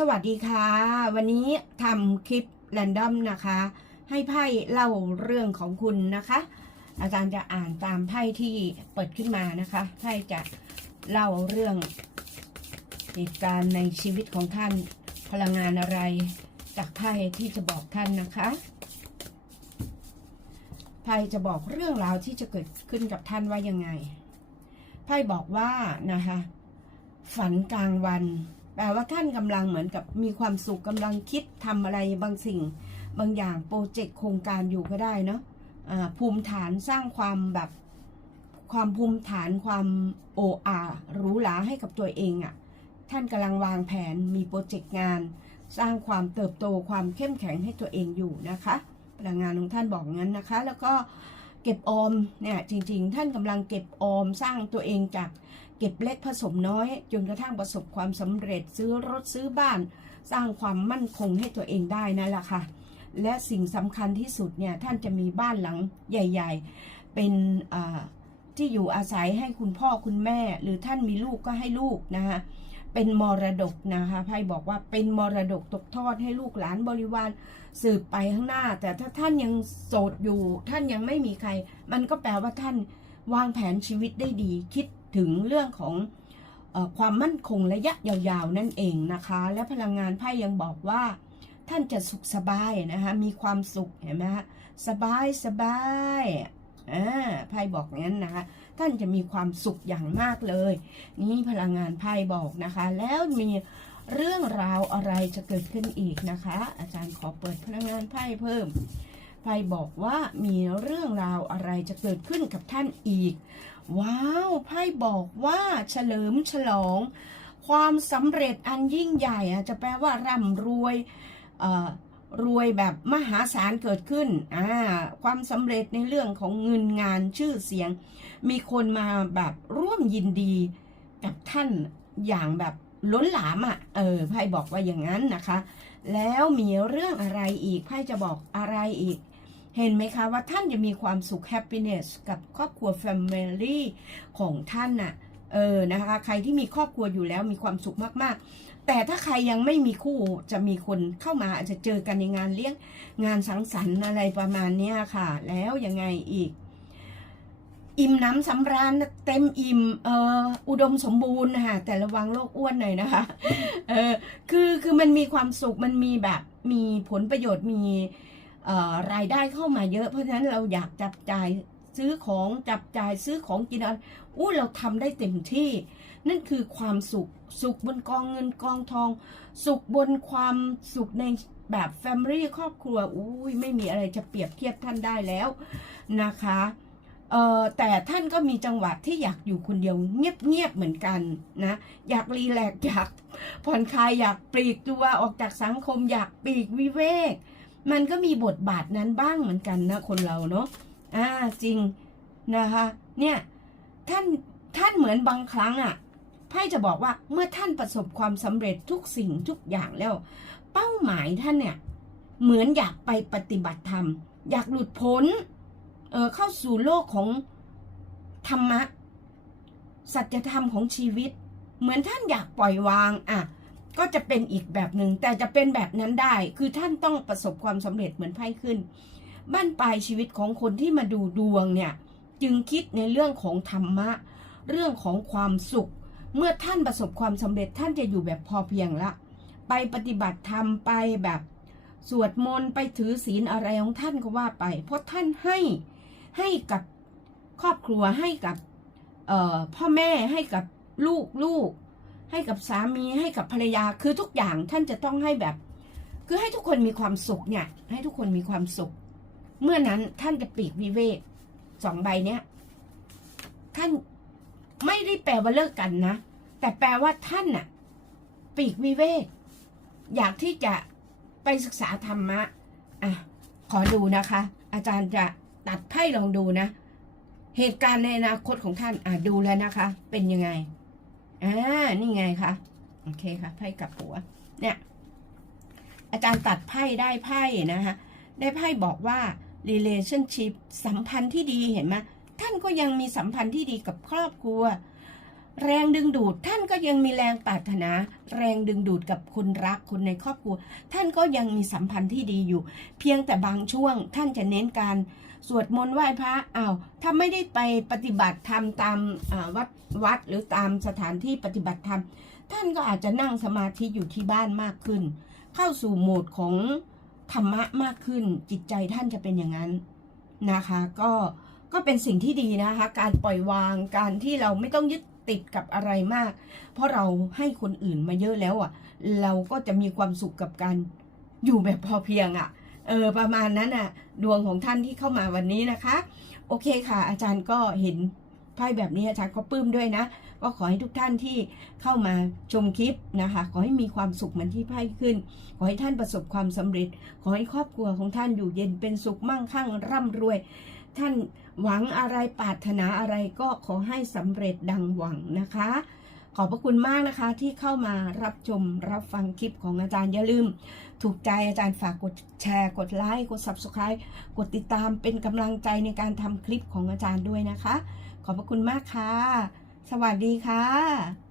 สวัสดีค่ะ วันนี้ทำคลิปแรนดอมนะคะ ให้ไพ่เล่าเรื่องของคุณนะคะ อาจารย์จะอ่านตามไพ่ที่เปิดขึ้นมานะคะไพ่จะเล่าเรื่องเหตุการณ์ในชีวิตของท่านพลังงานอะไร จากไพ่ที่จะบอกท่านนะคะไพ่จะบอกเรื่องราวที่จะเกิดขึ้นกับท่านว่ายังไงไพ่บอกว่านะคะ ฝันกลางวัน แปลว่าท่านกำลังเหมือนกับมีความสุขกำลังคิดทำอะไรบางสิ่ง บางอย่างโปรเจกต์โครงการอยู่ก็ได้เนาะภูมิฐานสร้างความแบบความภูมิฐานความโออาหรูหราให้กับตัวเองอะ่ะท่านกำลังวางแผนมีโปรเจกต์งาน สร้างความเติบโตความเข้มแข็งให้ตัวเองอยู่นะคะพลังงานของท่านบอกงั้นนะคะ แล้วก็เก็บออมเนี่ยจริง ๆ ท่านกำลังเก็บออมสร้างตัวเองจาก เก็บเล็กผสมน้อย จนกระทั่งประสบความสำเร็จซื้อรถซื้อบ้าน สร้างความมั่นคงให้ตัวเองได้นั่นแหละค่ะ และสิ่งสำคัญที่สุดเนี่ยท่านจะมีบ้านหลังใหญ่ ๆ เป็นที่อยู่อาศัยให้คุณพ่อคุณแม่ หรือท่านมีลูกก็ให้ลูกนะคะเป็นมรดกนะคะไพ่บอกว่าเป็นมรดกตกทอดให้ลูกหลานบริวารสืบไปข้างหน้า แต่ถ้าท่านยังโสดอยู่ ท่านยังไม่มีใคร มันก็แปลว่าท่านวางแผนชีวิตได้ดีคิด ถึงเรื่องของอความมั่นคงระยะยาวๆนั่นเองนะคะ และพลังงานไพ่ยังบอกว่า ท่านจะสุขสบายนะคะมีความสุขเห็นไหมฮะสบายสบายอ่าไพ่บอกงั้นนะคะท่านจะมีความสุขอย่างมากเลย นี่พลังงานไพ่บอกนะคะ แล้วมีเรื่องราวอะไรจะเกิดขึ้นอีกนะคะ อาจารย์ขอเปิดพลังงานไพ่เพิ่มไพ่บอกว่ามีเรื่องราวอะไรจะเกิดขึ้นกับท่านอีก ว้าวไพ่บอกว่าเฉลิมฉลอง ความสำเร็จอันยิ่งใหญ่อะจะแปลว่าร่ำรวยเอ่อรวยแบบมหาศาลเกิดขึ้น อ่า ความสำเร็จในเรื่องของเงินงานชื่อเสียง มีคนมาแบบร่วมยินดีกับท่านอย่างแบบล้นหลามอะ่ะ เออ ไพ่บอกว่าอย่างนั้นนะคะ แล้วมีเรื่องอะไรอีก ไพ่จะบอกอะไรอีก เห็นไหมคะว่าท่านจะมีความสุข happiness กับครอบครัว family ของท่านน่ะเออนะคะ ใครที่มีครอบครัวอยู่แล้วมีความสุขมากๆ แต่ถ้าใครยังไม่มีคู่จะมีคนเข้ามาอาจจะเจอกันในงานเลี้ยงงานสังสรรค์อะไรประมาณนี้ค่ะ แล้วยังไงอีก อิ่มน้ำสำราญเต็มอิ่มเอออุดมสมบูรณ์นะคะแต่ระวังโรคอ้วนหน่อยนะคะเออคือคือมันมีความสุขมันมีแบบมีผลประโยชน์มี รายได้เข้ามาเยอะ เพราะฉะนั้นเราอยากจับจ่ายซื้อของจับจ่ายซื้อของกินอะไรอู้เราทำได้เต็มที่ นั่นคือความสุขสุขบนกองเงินกองทอง สุขบนความสุขในแบบแฟมิลี่ครอบครัวอุ้ยไม่มีอะไรจะเปรียบเทียบท่านได้แล้วนะคะเอ่อแต่ท่านก็มีจังหวะที่อยากอยู่คนเดียวเงียบๆเหมือนกันนะอยากรีแลกอยากผ่อนคลายอยากปลีกตัวออกจากสังคม อยากปลีกวิเวก มันก็มีบทบาทนั้นบ้างเหมือนกันนะคนเราเนาะอ่าจริงนะคะ เนี่ยท่านท่านเหมือนบางครั้งอะ่ะไพ่จะบอกว่าเมื่อท่านประสบความสำเร็จทุกสิ่งทุกอย่างแล้ว เป้าหมายท่านเนี่ย เหมือนอยากไปปฏิบัติธรรม อยากหลุดพ้นเออเข้าสู่โลกของธรรมะสัจธรรมของชีวิต เหมือนท่านอยากปล่อยวางอะ ก็จะเป็นอีกแบบหนึ่งแต่จะเป็นแบบนั้นได้ คือท่านต้องประสบความสำเร็จเหมือนไพ่ขึ้น บ้านปลายชีวิตของคนที่มาดูดวงเนี่ย จึงคิดในเรื่องของธรรมะ เรื่องของความสุข เมื่อท่านประสบความสำเร็จท่านจะอยู่แบบพอเพียงละ ไปปฏิบัติธรรมไปแบบสวดมนต์ไปถือศีลอะไรของท่านก็ว่าไป เพราะท่านให้ให้กับครอบครัวให้กับพ่อแม่ให้กับลูกลูก ให้กับสามีให้กับภรรยาคือทุกอย่างท่านจะต้องให้แบบ คือให้ทุกคนมีความสุขเนี่ย ให้ทุกคนมีความสุข เมื่อนั้นท่านจะปีกวิเวกสองใบเนี้ยท่านไม่ได้แปลว่าเลิกกันนะ แต่แปลว่าท่านน่ะ ปีกวิเวก อยากที่จะไปศึกษาธรรมะอะขอดูนะคะ อาจารย์จะตัดไพ่ลองดูนะ เหตุการณ์ในอนาคตของท่านอะดูแล้วนะคะ เป็นยังไง อ่า นี่ไงคะ โอเคค่ะ ไพ่กับหัว เนี่ย อาจารย์ตัดไพ่ได้ไพ่นะคะ ได้ไพ่บอกว่า relationship สัมพันธ์ที่ดีเห็นไหมท่านก็ยังมีสัมพันธ์ที่ดีกับครอบครัว แรงดึงดูด ท่านก็ยังมีแรงปรารถนา แรงดึงดูดกับคนรักคนในครอบครัว ท่านก็ยังมีสัมพันธ์ที่ดีอยู่ เพียงแต่บางช่วงท่านจะเน้นการ สวดมนต์ไหว้พระอ้าวถ้าไม่ได้ไปปฏิบัติธรรมตามวัดวัดหรือตามสถานที่ปฏิบัติธรรม ท่านก็อาจจะนั่งสมาธิอยู่ที่บ้านมากขึ้น เข้าสู่โหมดของธรรมะมากขึ้น จิตใจท่านจะเป็นอย่างนั้นนะคะ ก็ก็เป็นสิ่งที่ดีนะคะ การปล่อยวางการที่เราไม่ต้องยึดติดกับอะไรมาก เพราะเราให้คนอื่นมาเยอะแล้วอะ เราก็จะมีความสุขกับการอยู่แบบพอเพียงอะ เออประมาณนั้นอะ ดวงของท่านที่เข้ามาวันนี้นะคะ โอเคค่ะ อาจารย์ก็เห็นไพ่แบบนี้อาจารย์ก็ปลื้มด้วยนะ ก็ขอให้ทุกท่านที่เข้ามาชมคลิปนะคะ ขอให้มีความสุขเหมือนที่ไพ่ขึ้น ขอให้ท่านประสบความสำเร็จ ขอให้ครอบครัวของท่านอยู่เย็นเป็นสุขมั่งคั่งร่ำรวย ท่านหวังอะไรปรารถนาอะไรก็ขอให้สำเร็จดังหวังนะคะ ขอบพระคุณมากนะคะที่เข้ามารับชมรับฟังคลิปของอาจารย์อย่าลืม ถูกใจอาจารย์ฝากกดแชร์กดไลค์กด Subscribe กดติดตามเป็นกำลังใจในการทำคลิปของอาจารย์ด้วยนะคะ ขอบพระคุณมากค่ะ สวัสดีค่ะ